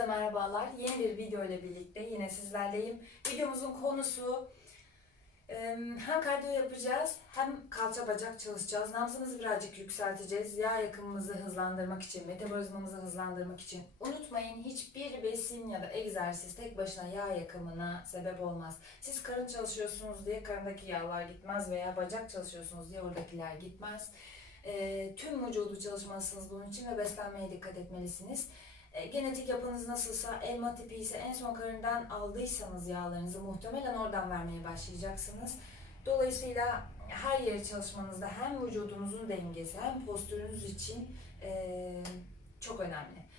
Herkese merhabalar. Yeni bir video ile birlikte yine sizlerleyim. Videomuzun konusu hem kardiyo yapacağız hem kalça bacak çalışacağız. Nabzımızı birazcık yükselteceğiz. Yağ yakımımızı hızlandırmak için, metabolizmamızı hızlandırmak için. Unutmayın hiçbir besin ya da egzersiz tek başına yağ yakımına sebep olmaz. Siz karın çalışıyorsunuz diye karındaki yağlar gitmez veya bacak çalışıyorsunuz diye oradakiler gitmez. Tüm vücudu çalışmalısınız bunun için ve beslenmeye dikkat etmelisiniz. E, genetik yapınız nasılsa, elma tipi ise en son karından aldıysanız yağlarınızı muhtemelen oradan vermeye başlayacaksınız. Dolayısıyla her yeri çalışmanızda hem vücudunuzun dengesi hem postürünüz için e, çok önemli.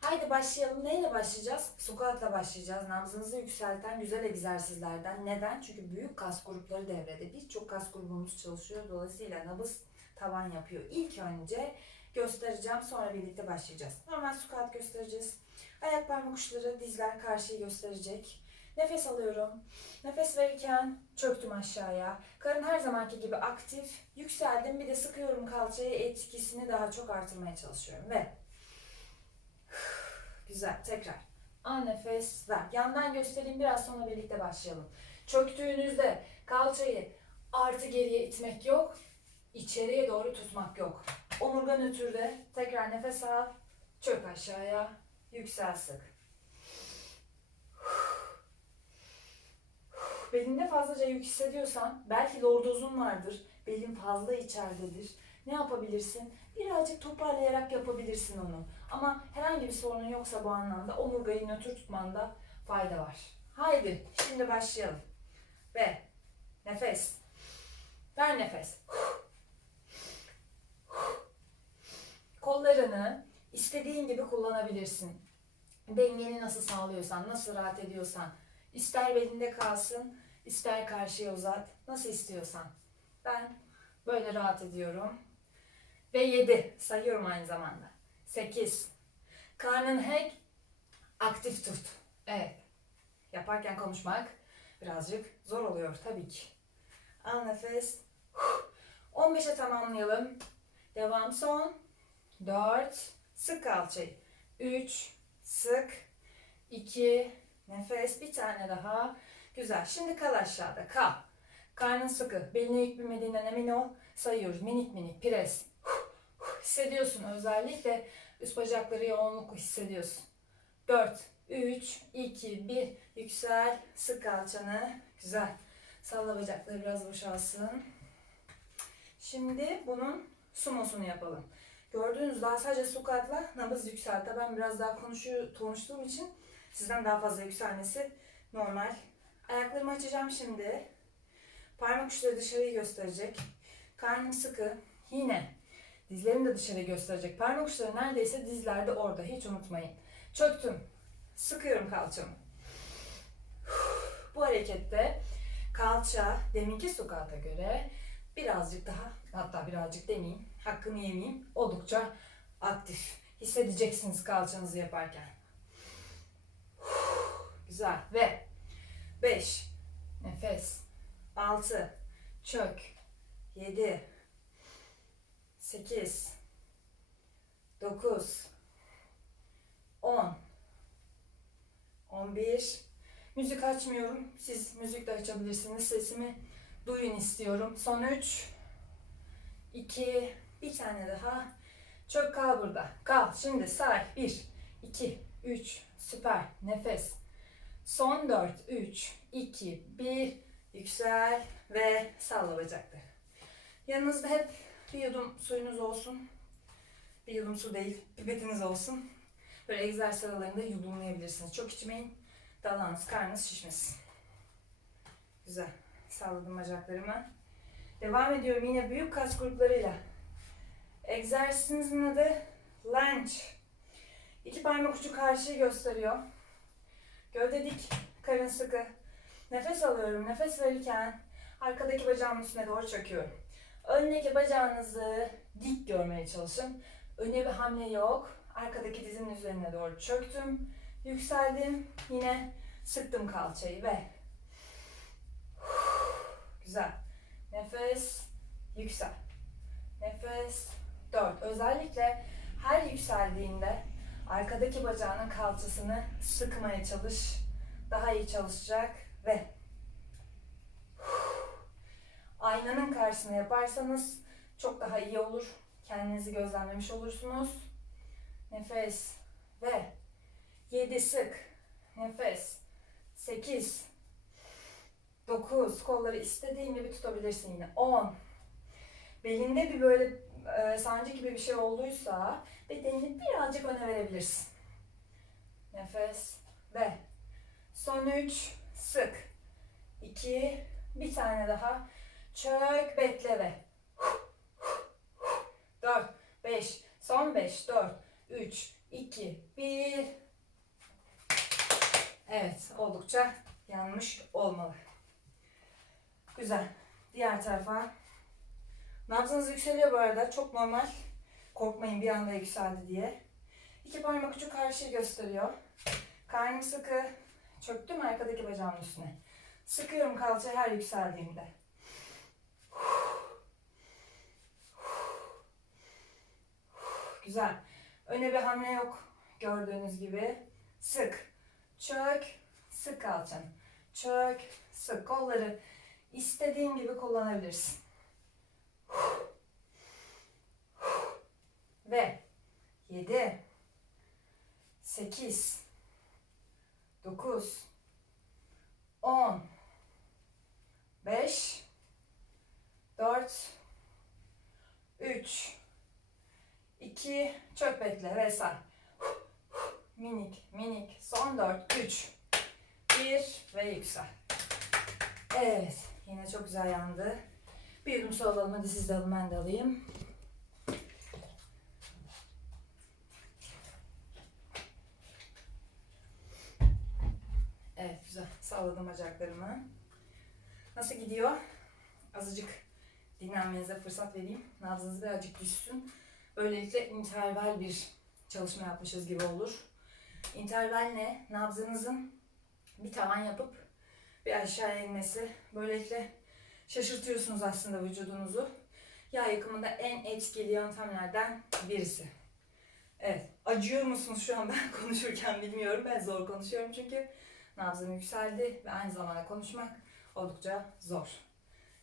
Haydi başlayalım. Neyle başlayacağız? Squat'la başlayacağız. Nabzınızı yükselten güzel egzersizlerden. Neden? Çünkü büyük kas grupları devrede. Birçok kas grubumuz çalışıyor. Dolayısıyla nabız tavan yapıyor. İlk önce göstereceğim. Sonra birlikte başlayacağız. Normal squat göstereceğiz. Ayak parmak uçları, dizler karşıyı gösterecek. Nefes alıyorum. Nefes verirken çöktüm aşağıya. Karın her zamanki gibi aktif. Yükseldim. Bir de sıkıyorum kalçayı. Etkisini daha çok artırmaya çalışıyorum. Ve güzel. Tekrar. Al nefes ver. Yandan göstereyim. Biraz sonra birlikte başlayalım. Çöktüğünüzde kalçayı artı geriye itmek yok. İçeriye doğru tutmak yok. Omurga nötrde. Tekrar nefes al. Çök aşağıya. Yüksel sık. Belinde fazlaca yük hissediyorsan belki lordozun vardır. Belin fazla içeridedir. Ne yapabilirsin? Birazcık toparlayarak yapabilirsin onu. Ama herhangi bir sorunun yoksa bu anlamda omurgayı nötr tutmanda fayda var. Haydi şimdi başlayalım. Ve nefes. Ver nefes. Kollarını istediğin gibi kullanabilirsin. Dengeni nasıl sağlıyorsan, nasıl rahat ediyorsan. ister belinde kalsın, ister karşıya uzat. Nasıl istiyorsan. Ben böyle rahat ediyorum. Ve 7 sayıyorum aynı zamanda. 8. Karnın hep aktif tut. Evet. Yaparken konuşmak birazcık zor oluyor tabii ki. Al nefes. 15'e tamamlayalım. Devam son. 4. Sık kalçayı. 3. Sık. 2. Nefes. Bir tane daha. Güzel. Şimdi kal aşağıda. Kal. Karnın sıkı. Beline yük binmediğinden emin ol. Sayıyoruz. Minik minik. Pres. Hissediyorsun. Özellikle üst bacakları yoğunluk hissediyorsun. 4. 3. 2. 1. Yüksel. Sık kalçanı. Güzel. Salla bacakları biraz boşalsın. Şimdi bunun sumosunu yapalım. Gördüğünüz daha sadece squatla nabız yükseltti. Ben biraz daha konuşuyor, konuştuğum için sizden daha fazla yükselmesi normal. Ayaklarımı açacağım şimdi. Parmak uçları dışarıyı gösterecek. Karnım sıkı. Yine dizlerim de dışarıyı gösterecek. Parmak uçları neredeyse dizlerde orada. Hiç unutmayın. Çöktüm. Sıkıyorum kalçamı. Bu harekette kalça deminki squat'a göre birazcık daha hatta birazcık demeyeyim hakkını yemeyeyim oldukça aktif hissedeceksiniz kalçanızı yaparken. Güzel ve 5 nefes 6 çök 7 8 9 10 11 Müzik açmıyorum. Siz müzik de açabilirsiniz. Sesimi duyun istiyorum. Son 3 2 bir tane daha. Çök kal burada. Kal. Şimdi say. 1 2 3 süper. Nefes. Son 4 3 2 1 yüksel ve salla bacakları. Yanınızda hep bir yudum suyunuz olsun. Bir yudum su değil, pipetiniz olsun. Böyle egzersiz aralarında yudumlayabilirsiniz. Çok içmeyin. Dalağınız, karnınız şişmesin. Güzel. Salladım bacaklarımı. Devam ediyorum yine büyük kas gruplarıyla. Egzersizimizin adı lunge. İki parmak ucu karşıyı gösteriyor. Gövde dik, karın sıkı. Nefes alıyorum. Nefes verirken arkadaki bacağımın üstüne doğru çöküyorum. Öndeki bacağınızı dik görmeye çalışın. Öne bir hamle yok. Arkadaki dizimin üzerine doğru çöktüm. Yükseldim. Yine sıktım kalçayı ve güzel. Nefes yüksel. Nefes 4. Özellikle her yükseldiğinde Arkadaki bacağının kalçasını sıkmaya çalış. Daha iyi çalışacak ve aynanın karşısına yaparsanız çok daha iyi olur. Kendinizi gözlemlemiş olursunuz. Nefes ve 7 sık. Nefes. 8 9 kolları istediğin gibi tutabilirsin yine. 10 Belinde bir böyle e, sancı gibi bir şey olduysa bedenini birazcık öne verebilirsin. Nefes ve son 3 sık. 2 bir tane daha çök bekle ve 4 5 son 5 4 3 2 1 Evet, oldukça yanmış olmalı. Güzel. Diğer tarafa. Nabzınız yükseliyor bu arada. Çok normal. Korkmayın bir anda yükseldi diye. İki parmak ucu karşıyı gösteriyor. Karnım sıkı. Çöktüm arkadaki bacağımın üstüne. Sıkıyorum kalçayı her yükseldiğimde. Güzel. Öne bir hamle yok. Gördüğünüz gibi. Sık. Çök. Sık kalçanı. Çök. Sık. Kolları istediğin gibi kullanabilirsin. Ve 7 8 9 10 5 4 3 2 çok bekle ve say. Minik minik son 4 3 1 ve yüksel. Evet yine çok güzel yandı. Bir yudum su alalım hadi siz de alın ben de alayım. Evet güzel. Sağladım bacaklarımı. Nasıl gidiyor? Azıcık dinlenmenize fırsat vereyim. Nabzınız birazcık düşsün. Böylelikle interval bir çalışma yapmışız gibi olur. İnterval ne? Nabzınızın bir tavan yapıp bir aşağı inmesi. Böylelikle şaşırtıyorsunuz aslında vücudunuzu. Yağ yakımında en etkili yöntemlerden birisi. Evet. Acıyor musunuz şu an ben konuşurken bilmiyorum. Ben zor konuşuyorum çünkü nabzım yükseldi ve aynı zamanda konuşmak oldukça zor.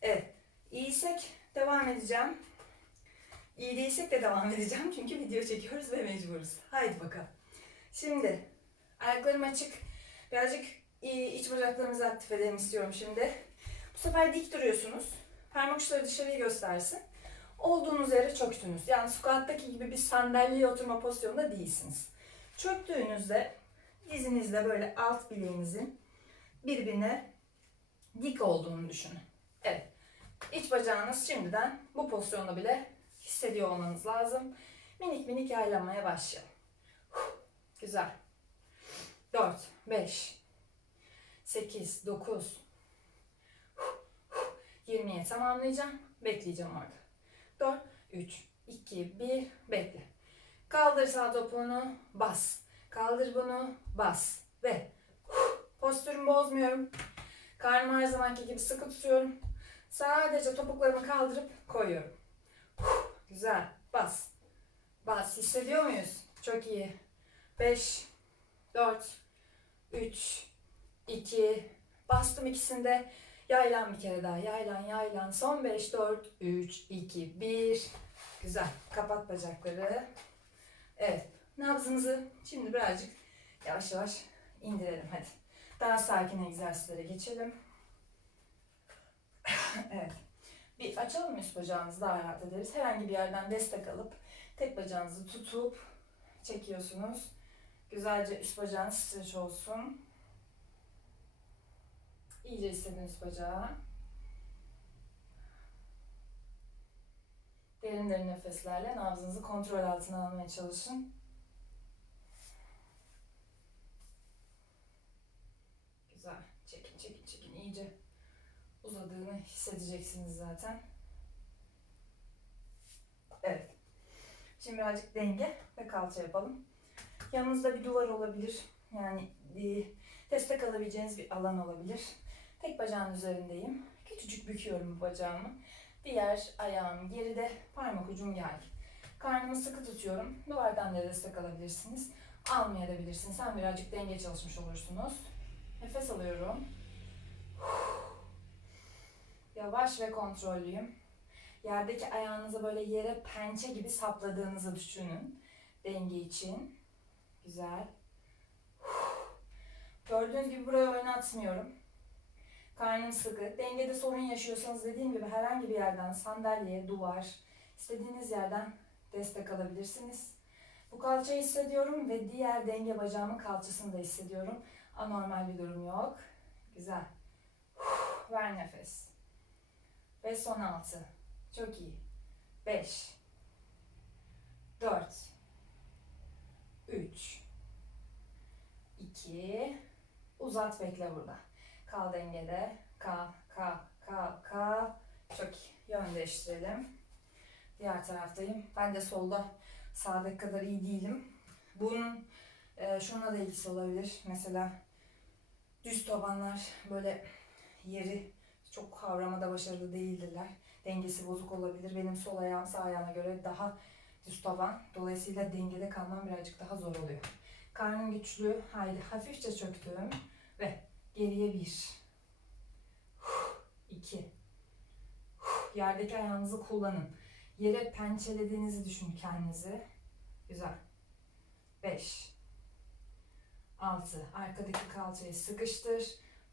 Evet. İyiysek devam edeceğim. İyi değilsek de devam edeceğim çünkü video çekiyoruz ve mecburuz. Haydi bakalım. Şimdi ayaklarım açık. Birazcık iç bacaklarımızı aktif edelim istiyorum şimdi. Bu sefer dik duruyorsunuz. Parmak uçları dışarıyı göstersin. Olduğunuz yere çöktünüz. Yani squat'taki gibi bir sandalyeye oturma pozisyonunda değilsiniz. Çöktüğünüzde dizinizle böyle alt bileğinizin birbirine dik olduğunu düşünün. Evet. İç bacağınız şimdiden bu pozisyonda bile hissediyor olmanız lazım. Minik minik yaylanmaya başlayalım. Güzel. 4, 5, 8, 9, 20'ye tamamlayacağım. Bekleyeceğim orada. 4, 3, 2, 1, bekle. Kaldır sağ topuğunu, bas. Kaldır bunu, bas. Ve postürümü bozmuyorum. Karnımı her zamanki gibi sıkı tutuyorum. Sadece topuklarımı kaldırıp koyuyorum. Güzel. Bas. Bas. Hissediyor muyuz? Çok iyi. 5, 4, 3, 2, bastım ikisinde. Yaylan bir kere daha. Yaylan, yaylan. Son 5, 4, 3, 2, 1. Güzel. Kapat bacakları. Evet. Nabzınızı şimdi birazcık yavaş yavaş indirelim. Hadi. Daha sakin egzersizlere geçelim. evet. Bir açalım üst bacağınızı daha rahat ederiz. Herhangi bir yerden destek alıp tek bacağınızı tutup çekiyorsunuz. Güzelce üst bacağınız streç olsun. İyice hissedin üst bacağı. Derin derin nefeslerle nabzınızı kontrol altına almaya çalışın. Güzel. Çekin, çekin, çekin. İyice uzadığını hissedeceksiniz zaten. Evet. Şimdi birazcık denge ve kalça yapalım. Yanınızda bir duvar olabilir. Yani bir destek alabileceğiniz bir alan olabilir. Tek bacağın üzerindeyim. Küçücük büküyorum bu bacağımı. Diğer ayağım geride, parmak ucum yay. Karnımı sıkı tutuyorum. Duvardan da destek alabilirsiniz. almayabilirsin. Sen birazcık denge çalışmış olursunuz. Nefes alıyorum. Yavaş ve kontrollüyüm. Yerdeki ayağınızı böyle yere pençe gibi sapladığınızı düşünün. Denge için. Güzel. Gördüğünüz gibi burayı oynatmıyorum. Karnım sıkı. Dengede sorun yaşıyorsanız dediğim gibi herhangi bir yerden sandalye, duvar, istediğiniz yerden destek alabilirsiniz. Bu kalçayı hissediyorum ve diğer denge bacağımın kalçasını da hissediyorum. Anormal bir durum yok. Güzel. Ver nefes. Ve son altı. Çok iyi. Beş. Dört. Üç. İki. Uzat bekle burada. Kal dengede. Kal, kal, kal, kal. Çok iyi. Yön değiştirelim. Diğer taraftayım. Ben de solda sağdaki kadar iyi değilim. Bunun e, şununla da ilgisi olabilir. Mesela düz tabanlar böyle yeri çok kavramada başarılı değildirler. Dengesi bozuk olabilir. Benim sol ayağım sağ ayağına göre daha düz taban. Dolayısıyla dengede kalmam birazcık daha zor oluyor. Karnım güçlü. Haydi hafifçe çöktüm. Ve geriye bir. iki. Yerdeki ayağınızı kullanın. Yere pençelediğinizi düşünün kendinizi. Güzel. 5 6 Arkadaki kalçayı sıkıştır.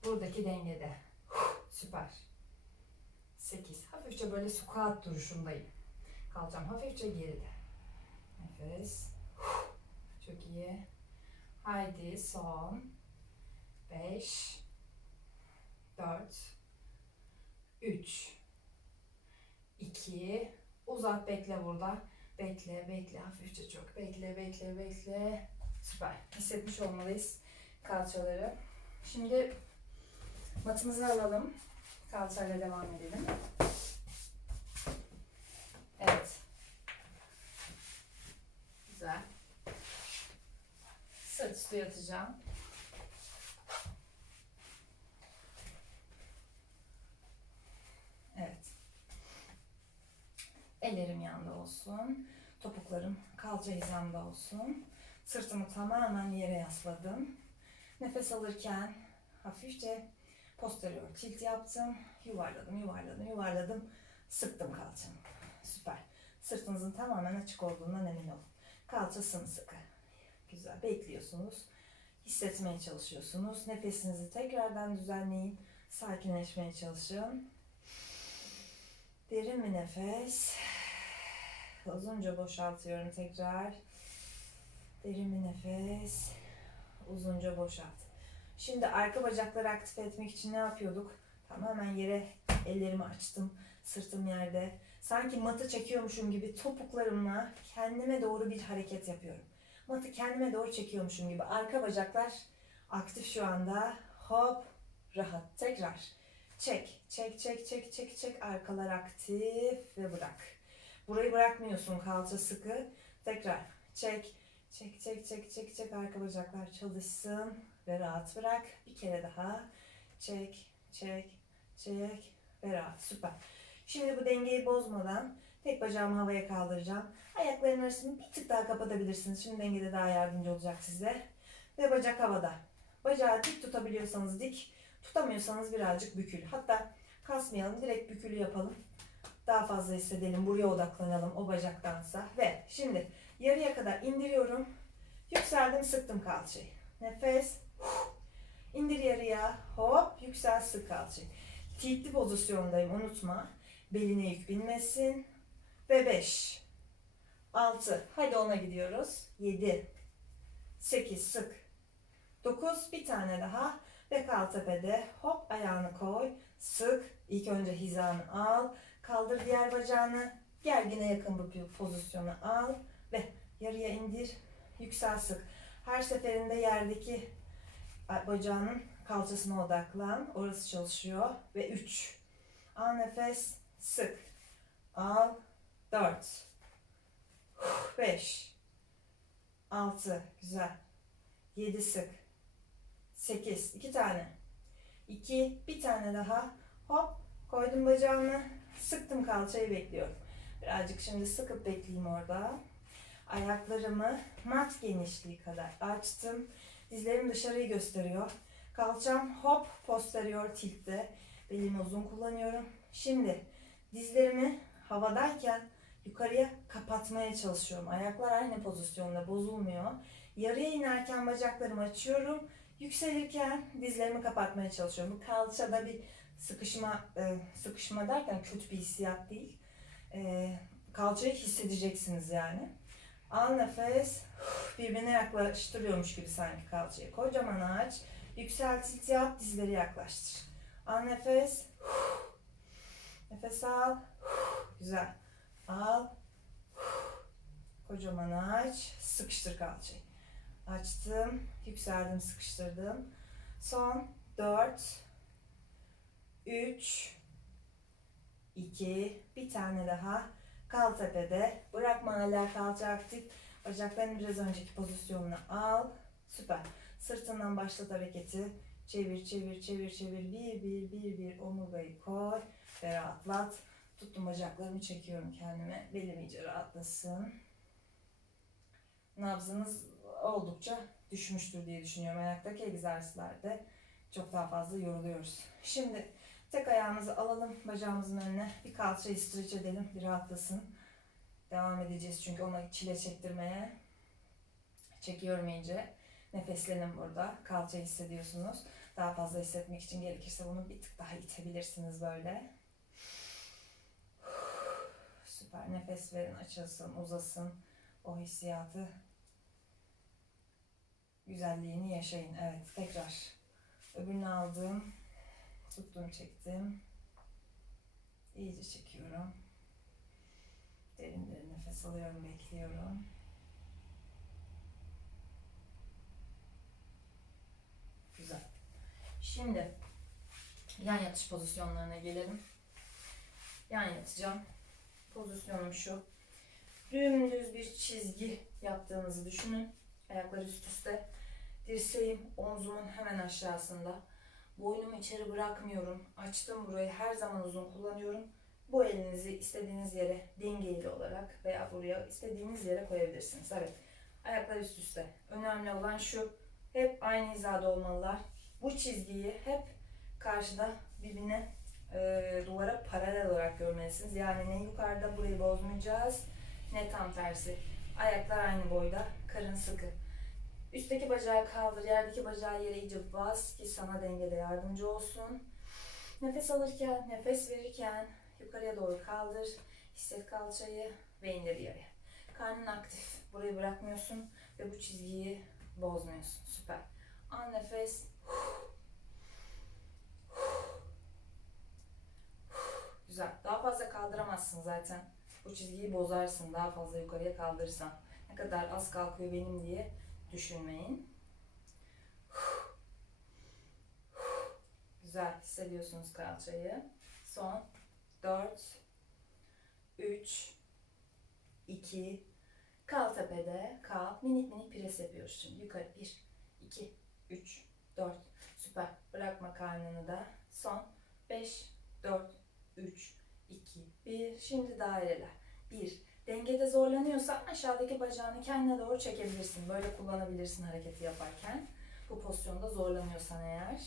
Buradaki dengede. Süper. 8 Hafifçe böyle squat duruşundayım. Kalçam hafifçe geride. Nefes. Çok iyi. Haydi son. 5 4 3 2 Uzat bekle burada. Bekle, bekle. Hafifçe çok. Bekle, bekle, bekle. Süper. Hissetmiş olmalıyız kalçaları. Şimdi matımızı alalım. Kalçayla devam edelim. Evet. Güzel. Sırt üstü yatacağım. Evet. Ellerim yanda olsun. Topuklarım kalça hizamda olsun. Sırtımı tamamen yere yasladım. Nefes alırken hafifçe posterior tilt yaptım. Yuvarladım, yuvarladım, yuvarladım. Sıktım kalçamı. Süper. Sırtınızın tamamen açık olduğundan emin olun. Kalça sımsıkı. Güzel. Bekliyorsunuz. Hissetmeye çalışıyorsunuz. Nefesinizi tekrardan düzenleyin. Sakinleşmeye çalışın. Derin bir nefes. Uzunca boşaltıyorum tekrar. Derin bir nefes. Uzunca boşalt. Şimdi arka bacakları aktif etmek için ne yapıyorduk? Tamamen yere ellerimi açtım. Sırtım yerde. Sanki matı çekiyormuşum gibi topuklarımla kendime doğru bir hareket yapıyorum. Matı kendime doğru çekiyormuşum gibi. Arka bacaklar aktif şu anda. Hop. Rahat. Tekrar. Çek, çek, çek, çek, çek, çek. Arkalar aktif ve bırak. Burayı bırakmıyorsun. Kalça sıkı. Tekrar. Çek, çek, çek, çek, çek, çek. Arka bacaklar çalışsın ve rahat bırak. Bir kere daha. Çek, çek, çek ve rahat. Süper. Şimdi bu dengeyi bozmadan tek bacağımı havaya kaldıracağım. Ayakların arasını bir tık daha kapatabilirsiniz. Şimdi dengede daha yardımcı olacak size. Ve bacak havada. Bacağı dik tutabiliyorsanız dik. Tutamıyorsanız birazcık bükül. Hatta kasmayalım, direkt bükülü yapalım. Daha fazla hissedelim, buraya odaklanalım o bacaktansa. Ve şimdi yarıya kadar indiriyorum. Yükseldim, sıktım kalçayı. Nefes. İndir yarıya. Hop, yüksel, sık kalçayı. Tiltli pozisyondayım, unutma. Beline yük binmesin. Ve 5. 6. Hadi ona gidiyoruz. 7. 8. Sık. 9. Bir tane daha. Ve kal tepede. Hop ayağını koy. Sık. İlk önce hizanı al. Kaldır diğer bacağını. Gel yine yakın bir pozisyona al. Ve yarıya indir. Yüksel sık. Her seferinde yerdeki bacağının kalçasına odaklan. Orası çalışıyor. Ve 3. Al nefes. Sık. Al. 4. 5. 6. Güzel. 7 sık. 8. 2 tane. 2. Bir tane daha. Hop. Koydum bacağımı. Sıktım kalçayı bekliyorum. Birazcık şimdi sıkıp bekleyeyim orada. Ayaklarımı mat genişliği kadar açtım. Dizlerim dışarıyı gösteriyor. Kalçam hop posterior tiltte. Belimi uzun kullanıyorum. Şimdi dizlerimi havadayken yukarıya kapatmaya çalışıyorum. Ayaklar aynı pozisyonda bozulmuyor. Yarıya inerken bacaklarımı açıyorum. Yükselirken dizlerimi kapatmaya çalışıyorum. Kalçada bir sıkışma, e, sıkışma derken kötü bir hissiyat değil. E, kalçayı hissedeceksiniz yani. Al nefes, birbirine yaklaştırıyormuş gibi sanki kalçayı. Kocaman aç, yükselt, yap, dizleri yaklaştır. Al nefes, nefes al, güzel. Al, kocaman aç, sıkıştır kalçayı. Açtım, yükseldim, sıkıştırdım. Son 4, 3, 2, bir tane daha. Kal tepede. Bırakma hala kalça aktif. Bacaklarını biraz önceki pozisyonuna al. Süper. Sırtından başlat hareketi. Çevir, çevir, çevir, çevir. Bir, bir, bir, bir. Omurgayı koy ve rahatlat. Tuttum bacaklarımı çekiyorum kendime. Belim iyice rahatlasın. Nabzınız oldukça düşmüştür diye düşünüyorum. Ayaktaki egzersizlerde çok daha fazla yoruluyoruz. Şimdi tek ayağımızı alalım bacağımızın önüne. Bir kalçayı streç edelim. Bir rahatlasın. Devam edeceğiz çünkü ona çile çektirmeye. Çekiyorum iyice. Nefeslenin burada. Kalçayı hissediyorsunuz. Daha fazla hissetmek için gerekirse bunu bir tık daha itebilirsiniz böyle. Süper. Nefes verin. Açılsın, uzasın. O hissiyatı güzelliğini yaşayın. Evet, tekrar. Öbürünü aldım. Tuttum, çektim. İyice çekiyorum. Derin derin nefes alıyorum, bekliyorum. Güzel. Şimdi yan yatış pozisyonlarına gelelim. Yan yatacağım. Pozisyonum şu. Dümdüz bir çizgi yaptığınızı düşünün. Ayaklar üst üste. Dirseğim omzumun hemen aşağısında. Boynumu içeri bırakmıyorum. Açtım burayı. Her zaman uzun kullanıyorum. Bu elinizi istediğiniz yere dengeli olarak veya buraya istediğiniz yere koyabilirsiniz. Evet. Ayaklar üst üste. Önemli olan şu. Hep aynı hizada olmalılar. Bu çizgiyi hep karşıda birbirine e, duvara paralel olarak görmelisiniz. Yani ne yukarıda burayı bozmayacağız ne tam tersi. Ayaklar aynı boyda. Karın sıkı. Üstteki bacağı kaldır. Yerdeki bacağı yere iyice bas ki sana dengede yardımcı olsun. Nefes alırken, nefes verirken yukarıya doğru kaldır. Hisset kalçayı ve indir yere. Karnın aktif. Burayı bırakmıyorsun ve bu çizgiyi bozmuyorsun. Süper. Al nefes. Güzel. Daha fazla kaldıramazsın zaten. Bu çizgiyi bozarsın daha fazla yukarıya kaldırırsan. Ne kadar az kalkıyor benim diye düşünmeyin. Güzel hissediyorsunuz kalçayı. Son 4 3 2 Kal tepede. Kal. Minik minik pres yapıyoruz şimdi. Yukarı 1 2 3 4 Süper. Bırakma karnını da. Son 5 4 3 2 1 Şimdi daireler. 1 Dengede zorlanıyorsan aşağıdaki bacağını kendine doğru çekebilirsin. Böyle kullanabilirsin hareketi yaparken. Bu pozisyonda zorlanıyorsan eğer.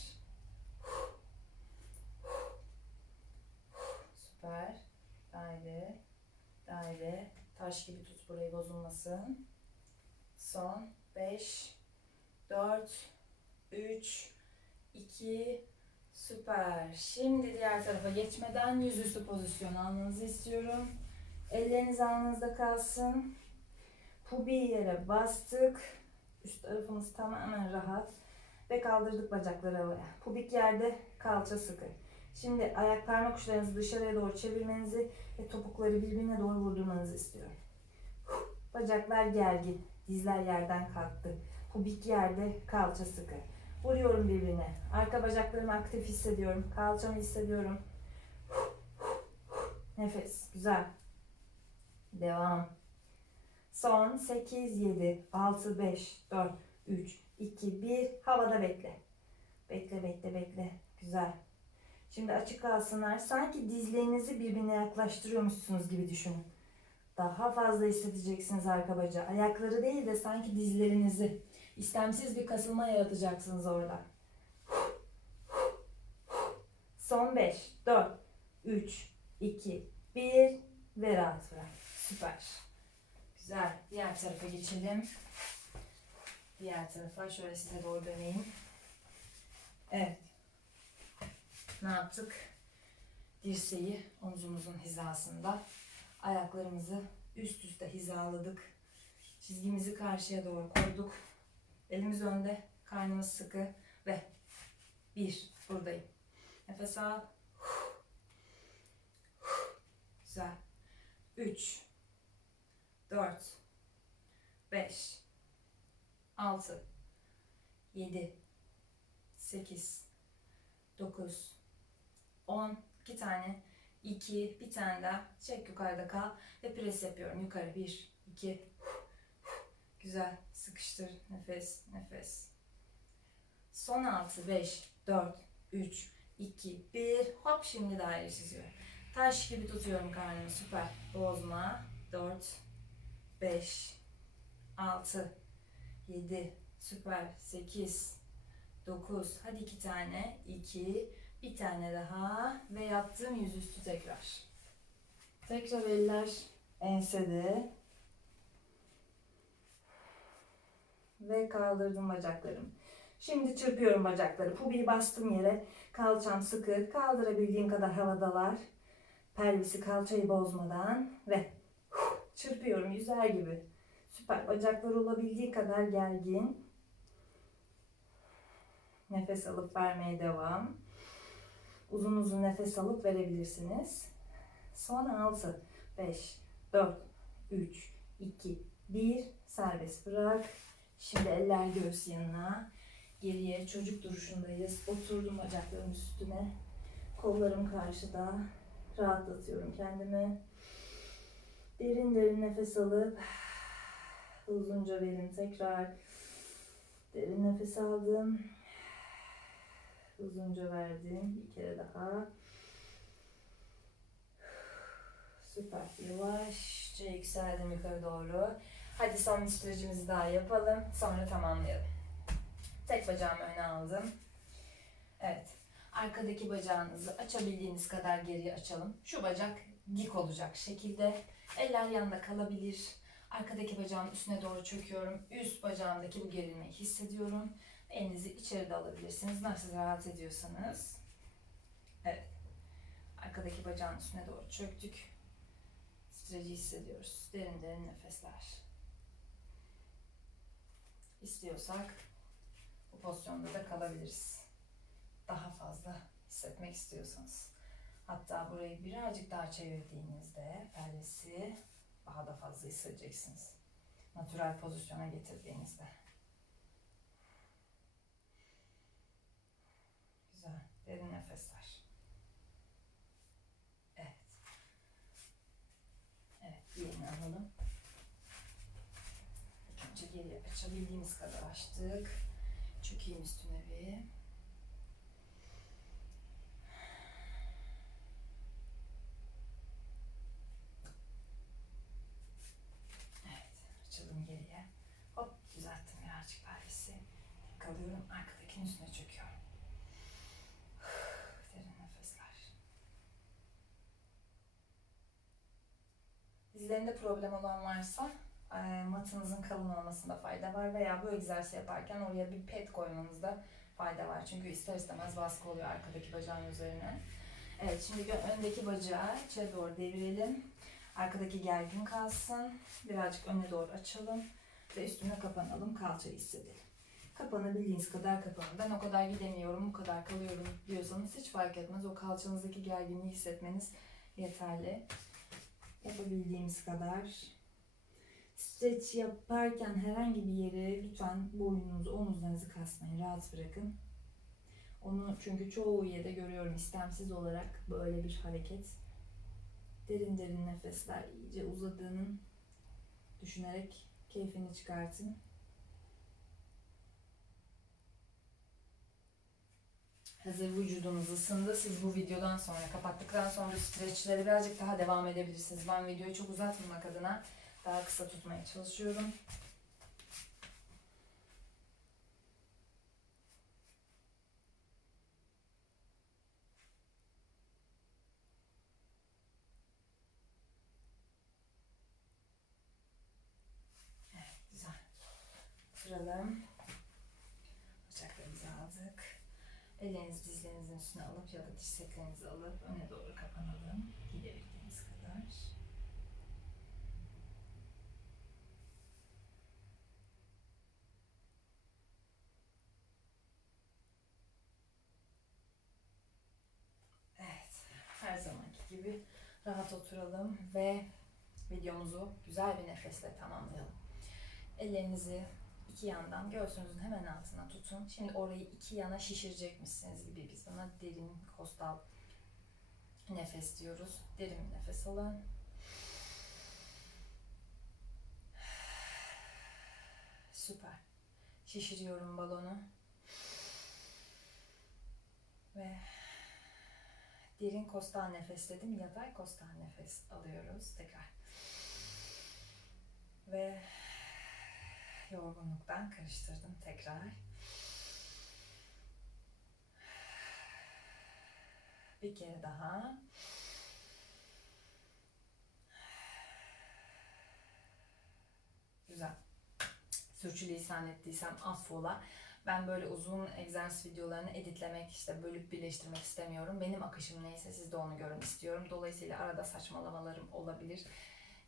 Süper. Daire. Daire. Taş gibi tut burayı bozulmasın. Son. 5 4 3 2 Süper. Şimdi diğer tarafa geçmeden yüzüstü pozisyon almanızı istiyorum. Elleriniz alnınızda kalsın. Pubi yere bastık. Üst tarafımız tamamen rahat. Ve kaldırdık bacakları havaya. Pubik yerde kalça sıkı. Şimdi ayak parmak uçlarınızı dışarıya doğru çevirmenizi ve topukları birbirine doğru vurdurmanızı istiyorum. Bacaklar gergin. Dizler yerden kalktı. Pubik yerde kalça sıkı. Vuruyorum birbirine. Arka bacaklarımı aktif hissediyorum. Kalçamı hissediyorum. Nefes. Güzel. Devam. Son 8, 7, 6, 5, 4, 3, 2, 1. Havada bekle. Bekle, bekle, bekle. Güzel. Şimdi açık kalsınlar. Sanki dizlerinizi birbirine yaklaştırıyormuşsunuz gibi düşünün. Daha fazla hissedeceksiniz arka bacağı. Ayakları değil de sanki dizlerinizi. İstemsiz bir kasılma yaratacaksınız orada. Son 5, 4, 3, 2, 1 ve rahat bırak. Süper. Güzel. Diğer tarafa geçelim. Diğer tarafa şöyle size doğru döneyim. Evet. Ne yaptık? Dirseği omzumuzun hizasında. Ayaklarımızı üst üste hizaladık. Çizgimizi karşıya doğru koyduk. Elimiz önde, karnımız sıkı ve bir buradayım. Nefes al. Güzel. 3 4 5 6 7 8 9 10 2 tane. 2 bir tane daha. Çek yukarıda kal ve pres yapıyorum. Yukarı 1 2 güzel. Sıkıştır. Nefes nefes. Son 6 5 4 3 2 1 hop şimdi daire çiziyorum. Taş gibi tutuyorum karnımı. Süper. Bozma. 4 5 6 7 süper 8 9 hadi iki tane 2 bir tane daha ve yattığım yüzüstü tekrar. Tekrar eller ensede ve kaldırdım bacaklarımı. Şimdi çırpıyorum bacakları. Pubiyi bastım yere. Kalçam sıkı. Kaldırabildiğim kadar havadalar. Pelvisi kalçayı bozmadan ve çırpıyorum yüzer gibi Süper. Bacaklar olabildiği kadar gergin. Nefes alıp vermeye devam. Uzun uzun nefes alıp verebilirsiniz. Son 6, 5, 4, 3, 2, 1. Serbest bırak. Şimdi eller göğüs yanına. Geriye çocuk duruşundayız. Oturdum bacaklarım üstüne. Kollarım karşıda. Rahatlatıyorum kendimi. Derin derin nefes alıp Uzunca verin tekrar. Derin nefes aldım. Uzunca verdim. Bir kere daha. Süper. Yavaşça yükseldim yukarı doğru. Hadi son stretchimizi daha yapalım. Sonra tamamlayalım. Tek bacağımı öne aldım. Evet. Arkadaki bacağınızı açabildiğiniz kadar geriye açalım. Şu bacak dik olacak şekilde. Eller yanda kalabilir. Arkadaki bacağın üstüne doğru çöküyorum. Üst bacağımdaki bu gerilmeyi hissediyorum. Elinizi içeri de alabilirsiniz. Nasıl rahat ediyorsanız. Evet. Arkadaki bacağın üstüne doğru çöktük. Streci hissediyoruz. Derin derin nefesler. İstiyorsak bu pozisyonda da kalabiliriz. Daha fazla hissetmek istiyorsanız. Hatta burayı birazcık daha çevirdiğinizde pelvisi daha da fazla hissedeceksiniz. Natürel pozisyona getirdiğinizde. Güzel. Derin nefesler. Evet. Evet. Diğerini alalım. İlk önce geri açabildiğimiz kadar açtık. Çökeyim üstüne bir. açıldım geriye. Hop düzelttim birazcık pelvisi. Kalıyorum arkadakinin üstüne çöküyorum. Derin nefesler. Dizlerinde problem olan varsa e, matınızın kalın olmasında fayda var veya bu egzersizi yaparken oraya bir pet koymanızda fayda var. Çünkü ister istemez baskı oluyor arkadaki bacağın üzerine. Evet şimdi öndeki bacağı içe doğru devirelim. Arkadaki gergin kalsın. Birazcık öne doğru açalım. Ve üstüne kapanalım. Kalçayı hissedelim. Kapanabildiğiniz kadar kapanın. Ben o kadar gidemiyorum, bu kadar kalıyorum diyorsanız hiç fark etmez. O kalçanızdaki gerginliği hissetmeniz yeterli. Yapabildiğimiz kadar. Stretch yaparken herhangi bir yere lütfen boynunuzu, omuzlarınızı kasmayın. Rahat bırakın. Onu çünkü çoğu yerde görüyorum istemsiz olarak böyle bir hareket. Derin derin nefesler iyice uzadığının düşünerek keyfini çıkartın. Hazır vücudunuz ısındı. Siz bu videodan sonra kapattıktan sonra streçlere birazcık daha devam edebilirsiniz. Ben videoyu çok uzatmamak adına daha kısa tutmaya çalışıyorum. Evet, güzel. Oturalım. Bacaklarımızı aldık. Ellerinizi dizlerinizin üstüne alıp ya da dirseklerinizi alıp öne doğru kapanalım. Gidebildiğiniz kadar. Evet, her zamanki gibi rahat oturalım ve videomuzu güzel bir nefesle tamamlayalım. Ellerinizi iki yandan göğsünüzün hemen altına tutun. Şimdi orayı iki yana şişirecekmişsiniz gibi biz buna derin kostal nefes diyoruz. Derin nefes alın. Süper. Şişiriyorum balonu. Ve derin kostal nefes dedim. Yatay kostal nefes alıyoruz. Tekrar. Ve yorgunluktan karıştırdım tekrar. Bir kere daha. Güzel. Sürçülisan ettiysem affola. Ben böyle uzun egzersiz videolarını editlemek, işte bölüp birleştirmek istemiyorum. Benim akışım neyse siz de onu görün istiyorum. Dolayısıyla arada saçmalamalarım olabilir.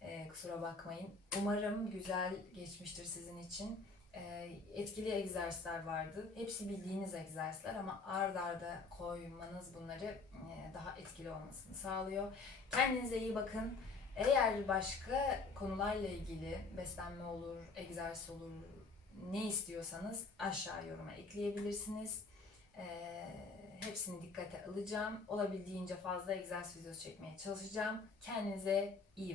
Ee, kusura bakmayın. Umarım güzel geçmiştir sizin için. Ee, etkili egzersizler vardı. Hepsi bildiğiniz egzersizler ama ard arda koymanız bunları e, daha etkili olmasını sağlıyor. Kendinize iyi bakın. Eğer başka konularla ilgili beslenme olur, egzersiz olur, ne istiyorsanız aşağı yoruma ekleyebilirsiniz. Ee, hepsini dikkate alacağım. Olabildiğince fazla egzersiz videosu çekmeye çalışacağım. Kendinize iyi